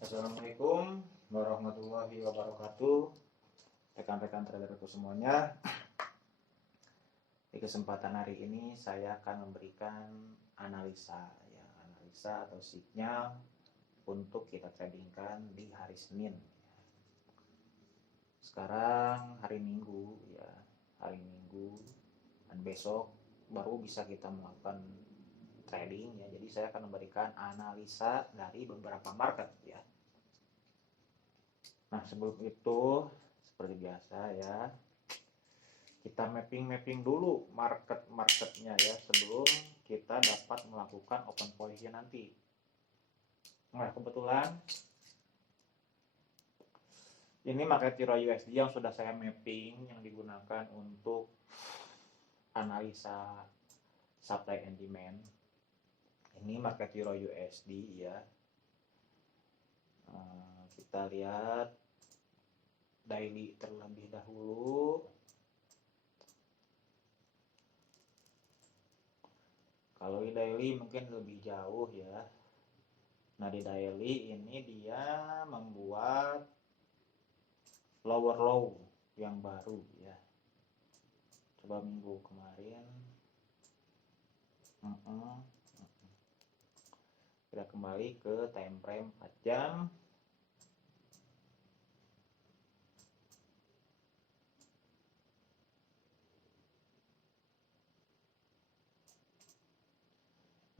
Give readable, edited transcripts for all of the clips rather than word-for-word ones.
Assalamualaikum warahmatullahi wabarakatuh. Rekan-rekan traderku semuanya, di kesempatan hari ini saya akan memberikan analisa atau sinyal untuk kita tradingkan di hari Senin. Sekarang hari Minggu dan besok baru bisa kita melakukan trading ya. Jadi saya akan memberikan analisa dari beberapa market ya. Nah, sebelum itu seperti biasa ya, kita mapping dulu marketnya ya sebelum kita dapat melakukan open position nanti. Nah, kebetulan ini market Euro USD yang sudah saya mapping, yang digunakan untuk analisa supply and demand. Ini market Euro USD ya. Kita lihat daily terlebih dahulu. Kalau di daily mungkin lebih jauh ya. Nah, di daily ini dia membuat lower low yang baru ya. Coba minggu kemarin. Kita kembali ke time frame 4 jam.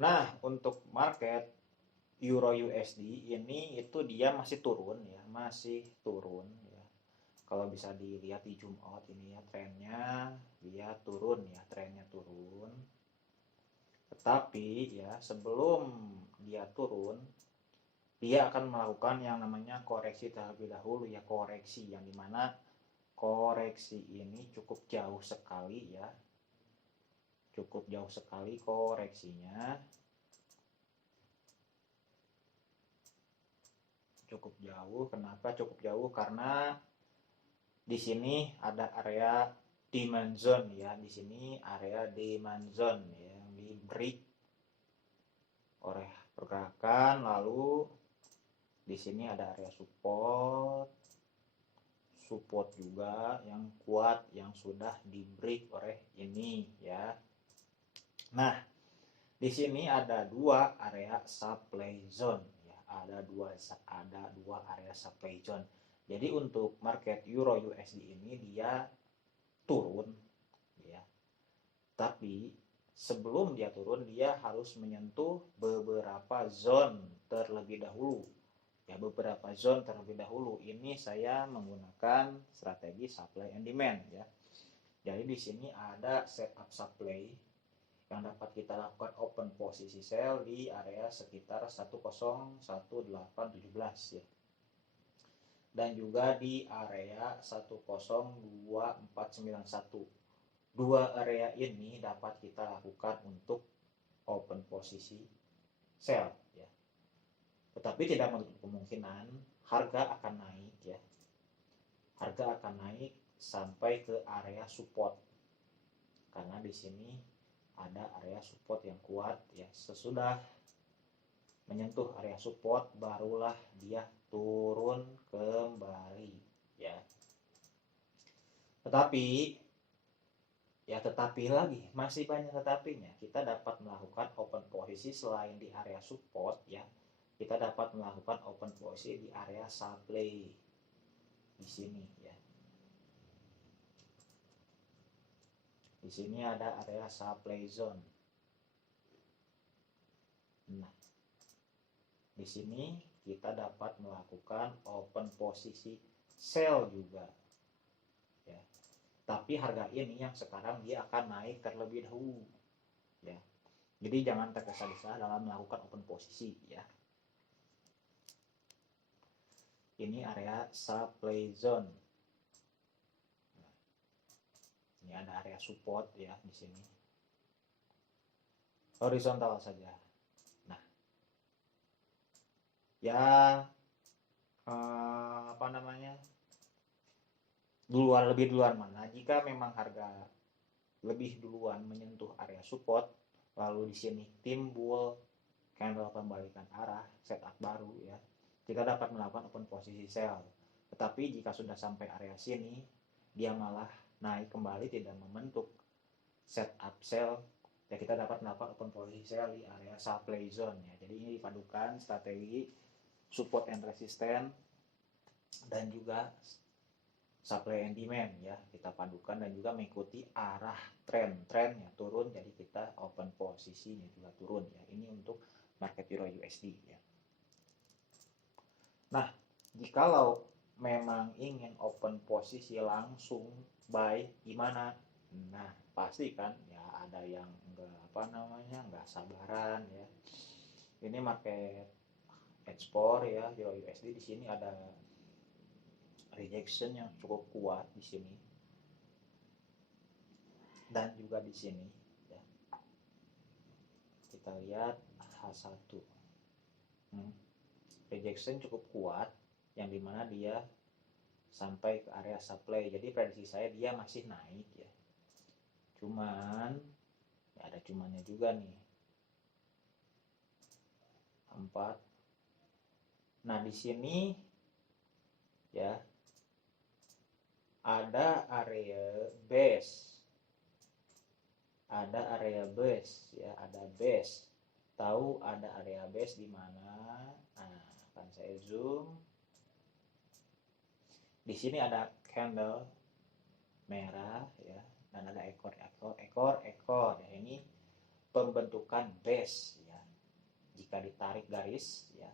Nah, untuk market Euro USD ini itu dia masih turun ya, ya. Kalau bisa dilihat di zoom out ini ya, trennya dia turun ya, Tetapi ya sebelum dia turun, dia akan melakukan yang namanya koreksi terlebih dahulu ya, yang dimana koreksi ini cukup jauh sekali ya, koreksinya. Cukup jauh. Kenapa cukup jauh? Karena di sini ada area demand zone ya. Di sini area demand zone ya, yang di break oleh pergerakan. Lalu di sini ada area support juga yang kuat yang sudah di break oleh ini ya. Nah, di sini ada dua area supply zone ya. Ada dua area supply zone. Jadi untuk market Euro USD ini dia turun ya. Tapi sebelum dia turun dia harus menyentuh beberapa zone terlebih dahulu. Ya, beberapa zone terlebih dahulu. Ini saya menggunakan strategi supply and demand ya. Jadi di sini ada setup supply yang dapat kita lakukan open posisi sell di area sekitar 1011817 ya. Dan juga di area 102.491. Dua area ini dapat kita lakukan untuk open posisi sell ya. Tetapi tidak menutup kemungkinan harga akan naik ya. Harga akan naik sampai ke area support. Karena di sini ada area support yang kuat ya. Sesudah menyentuh area support barulah dia turun kembali ya. Tetapi lagi masih banyak tetapinya. Kita dapat melakukan open posisi selain di area support ya. Kita dapat melakukan open posisi di area supply di sini ya. Di sini ada area supply zone. Nah, di sini kita dapat melakukan open posisi sell juga ya. Tapi harga ini yang sekarang dia akan naik terlebih dahulu ya. Jadi jangan tergesa-gesa dalam melakukan open posisi ya. Ini area supply zone. Nah, ini ada area support ya di sini. Horizontal saja. Nah, ya lebih duluan mana? Jika memang harga lebih duluan menyentuh area support, lalu di sini timbul candle pembalikan arah setup baru ya, kita dapat melakukan open posisi sell. Tetapi jika sudah sampai area sini, dia malah naik kembali tidak membentuk setup sell, ya kita dapat melakukan open posisi sell di area supply zone ya. Jadi ini dipadukan strategi support and resistance dan juga supply and demand ya, kita padukan dan juga mengikuti arah tren yang turun, jadi kita open posisinya juga turun ya. Ini untuk market euro USD ya. Nah, jikalau memang ingin open posisi langsung buy gimana? Nah, pasti kan ya ada yang enggak sabaran ya. Ini market ekspor ya, euro USD di sini ada rejection yang cukup kuat di sini dan juga di sini ya. Kita lihat H1 rejection cukup kuat yang dimana dia sampai ke area supply, jadi prediksi saya dia masih naik ya, cuman ya ada cumannya juga nih 4. Nah di sini ya ada area base, ya, ada base. Tahu ada area base di mana? Nah, akan saya zoom. Di sini ada candle merah ya, dan ada ekor. Ya, ini pembentukan base ya. Jika ditarik garis ya,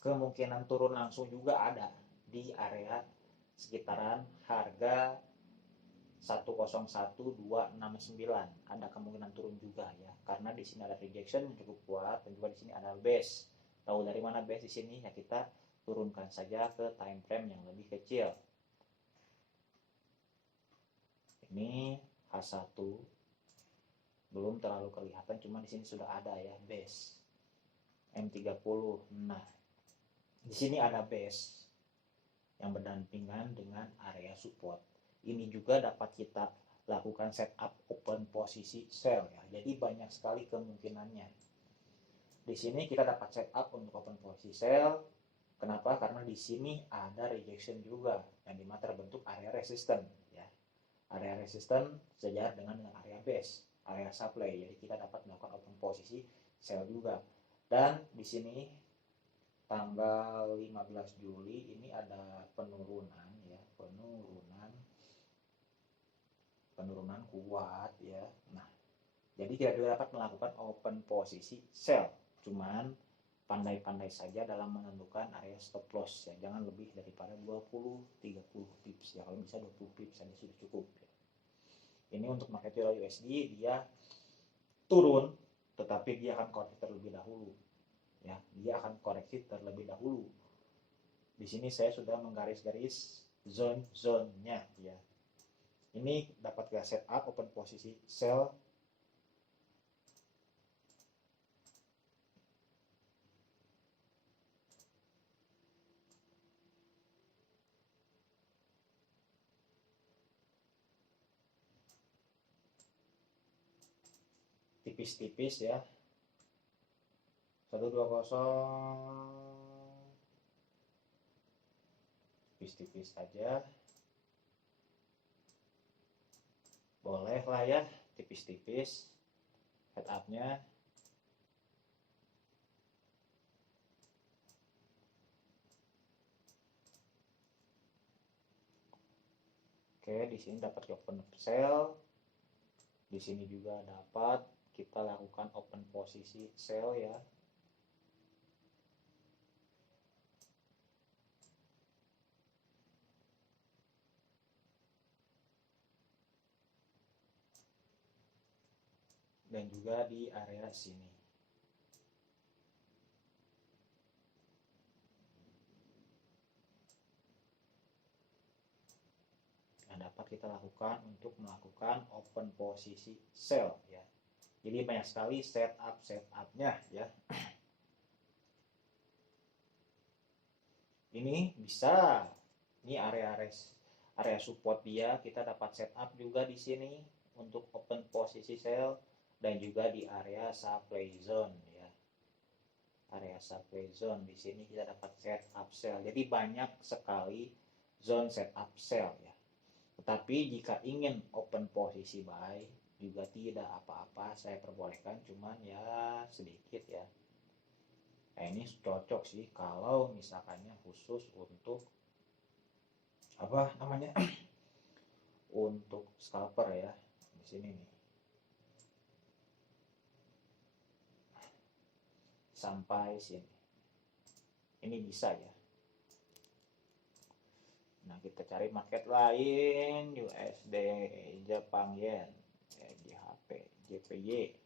kemungkinan turun langsung juga ada di area sekitaran harga 101.269, ada kemungkinan turun juga ya, karena di sini ada rejection yang cukup kuat dan juga di sini ada base. Tahu dari mana base di sini ya, kita turunkan saja ke time frame yang lebih kecil. Ini H1 belum terlalu kelihatan, cuma di sini sudah ada ya base M30. Nah, di sini ada base yang berdampingan dengan area support. Ini juga dapat kita lakukan setup open posisi sell ya. Jadi banyak sekali kemungkinannya. Di sini kita dapat setup untuk open posisi sell. Kenapa? Karena di sini ada rejection juga yang dimana terbentuk area resistance ya. Area resistance sejajar dengan area base, area supply. Jadi kita dapat melakukan open posisi sell juga. Dan di sini tanggal 15 Juli ini ada penurunan ya, penurunan kuat ya. Nah, jadi kita dapat melakukan open posisi sell, cuman pandai-pandai saja dalam menentukan area stop loss ya, jangan lebih daripada 20-30 pips ya, kalau bisa 20 pips saja sudah cukup ya. Ini untuk market euro USD dia turun, tetapi dia akan koreksi terlebih dahulu ya, dia akan koreksi terlebih dahulu. Di sini saya sudah menggaris-garis zone-zonenya ya. Ini dapat kita setup open posisi sell tipis-tipis ya, 120 tipis-tipis aja, boleh lah ya, tipis-tipis setupnya. Oke, di sini dapat open sell, di sini juga dapat kita lakukan open posisi sell ya. Dan juga di area sini. Yang dapat kita lakukan untuk melakukan open posisi sell ya. Jadi banyak sekali setupnya ya. Ini bisa, ini area support dia, kita dapat setup juga di sini untuk open posisi sell dan juga di area supply zone ya. area supply zone. Di sini kita dapat setup sell. Jadi banyak sekali zone setup sell ya. Tetapi jika ingin open posisi buy juga tidak apa-apa, saya perbolehkan, cuman ya sedikit ya. Nah, ini cocok sih kalau misalkannya khusus untuk apa namanya untuk scalper ya. Di sini nih sampai sini ini bisa ya. Nah, kita cari market lain, USD, Jepang Yen, JHP, JPY.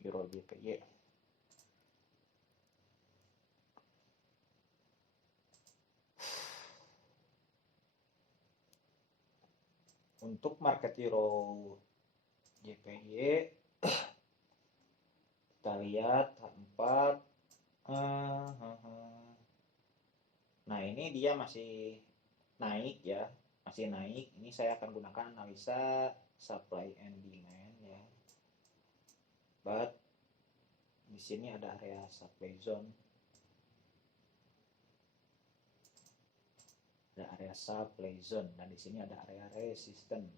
Euro JPY. Untuk market Euro JPY kita lihat H4. Nah, ini dia masih naik ya, masih naik. Ini saya akan gunakan analisa supply and demand ya. But di sini ada area supply zone, ada area supply zone, dan di sini ada area resistance.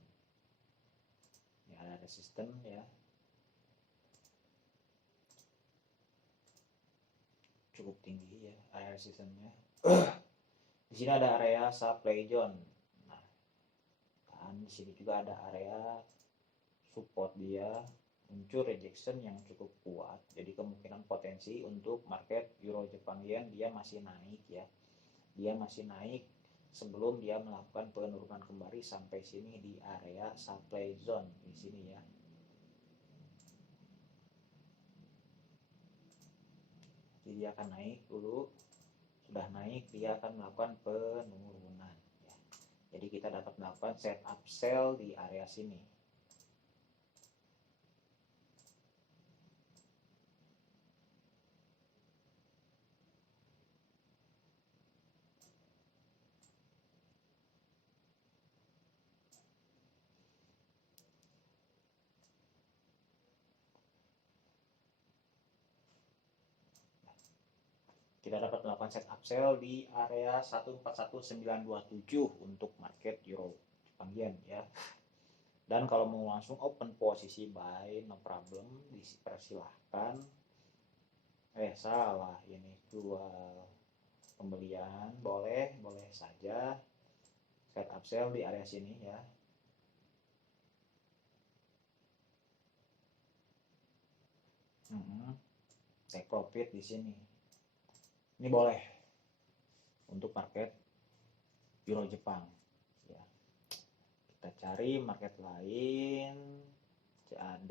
Ya, ada resistance ya, cukup tinggi ya area resistance-nya. Di sini ada area supply zone. Nah, kan di sini juga ada area support dia, muncul rejection yang cukup kuat. Jadi kemungkinan potensi untuk market Euro Jepang Yen dia masih naik ya. Dia masih naik sebelum dia melakukan penurunan kembali sampai sini di area supply zone di sini ya. Jadi dia akan naik dulu, sudah naik dia akan melakukan penurunan ya. Jadi kita dapat melakukan setup sell di area sini. Kita dapat melakukan setup sell di area 141927 untuk market Euro Jepang Yen ya. Dan kalau mau langsung open posisi buy, no problem, dipersilahkan. Salah, ini jual pembelian, boleh saja. Setup sell di area sini ya. Take profit di sini. Ini boleh untuk market Euro Jepang ya. Kita cari market lain, CAD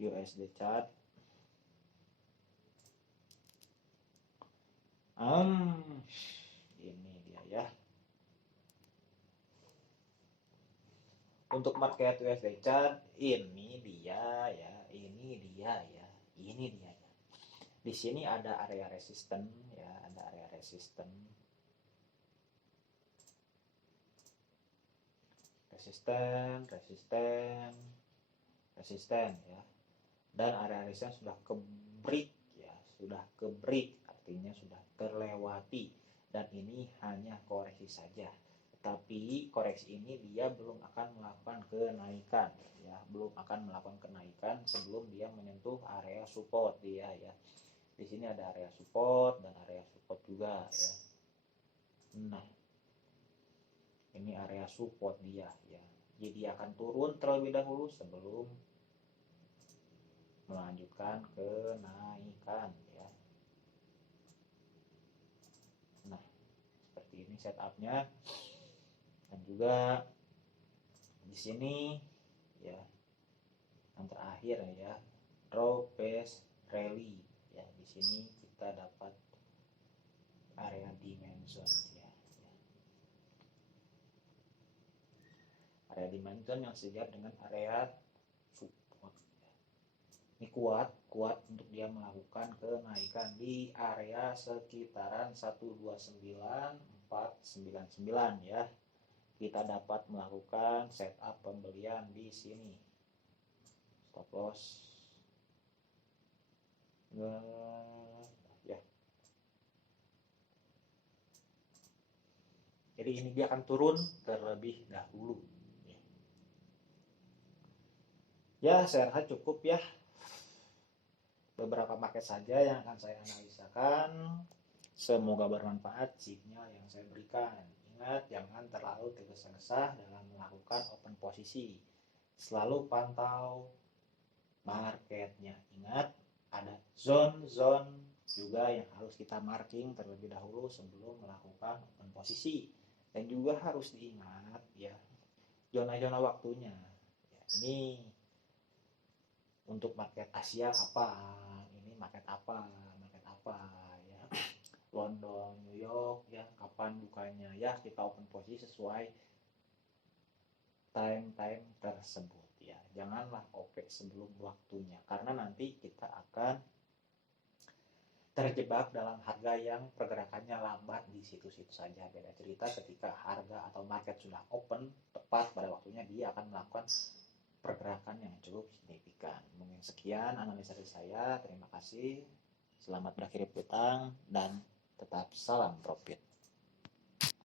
USD chart. Ini dia ya. Untuk market USD chart ini dia ya, ini dia ya. Di sini ada area resisten ya, ada area resisten ya. Dan area resisten sudah ke break ya, artinya sudah terlewati, dan ini hanya koreksi saja. Tapi koreksi ini dia belum akan melakukan kenaikan ya, sebelum dia menyentuh area support dia ya. Di sini ada area support dan area support juga ya. Nah, ini area support dia ya. Jadi dia akan turun terlebih dahulu sebelum melanjutkan kenaikan ya. Nah, seperti ini setupnya. Dan juga di sini ya, yang terakhir ya, draw base rally ya. Di sini kita dapat area dimension ya. Area dimension yang sejajar dengan area support ya. Ini kuat untuk dia melakukan kenaikan di area sekitaran 129499 ya. kita dapat melakukan setup pembelian di sini. Stop loss. Ya. Jadi ini dia akan turun terlebih dahulu. Ya, saya rasa cukup ya. Beberapa market saja yang akan saya analisakan. Semoga bermanfaat sinyal yang saya berikan. Ingat, jangan terlalu tergesa-gesa dalam melakukan open posisi. Selalu pantau marketnya. Ingat, ada zone-zone juga yang harus kita marking terlebih dahulu sebelum melakukan open posisi. Dan juga harus diingat ya, zona-zona waktunya. Ya, ini untuk market Asia apa, ini market apa ya, London, New York ya, kapan bukanya ya, kita open posisi sesuai time tersebut ya. Janganlah OP sebelum waktunya, karena nanti kita akan terjebak dalam harga yang pergerakannya lambat di situ-situ saja. Beda cerita ketika harga atau market sudah open tepat pada waktunya, dia akan melakukan pergerakan yang cukup signifikan. Mungkin sekian analisa dari saya. Terima kasih. Selamat berakhir hutang dan tetap salam profit.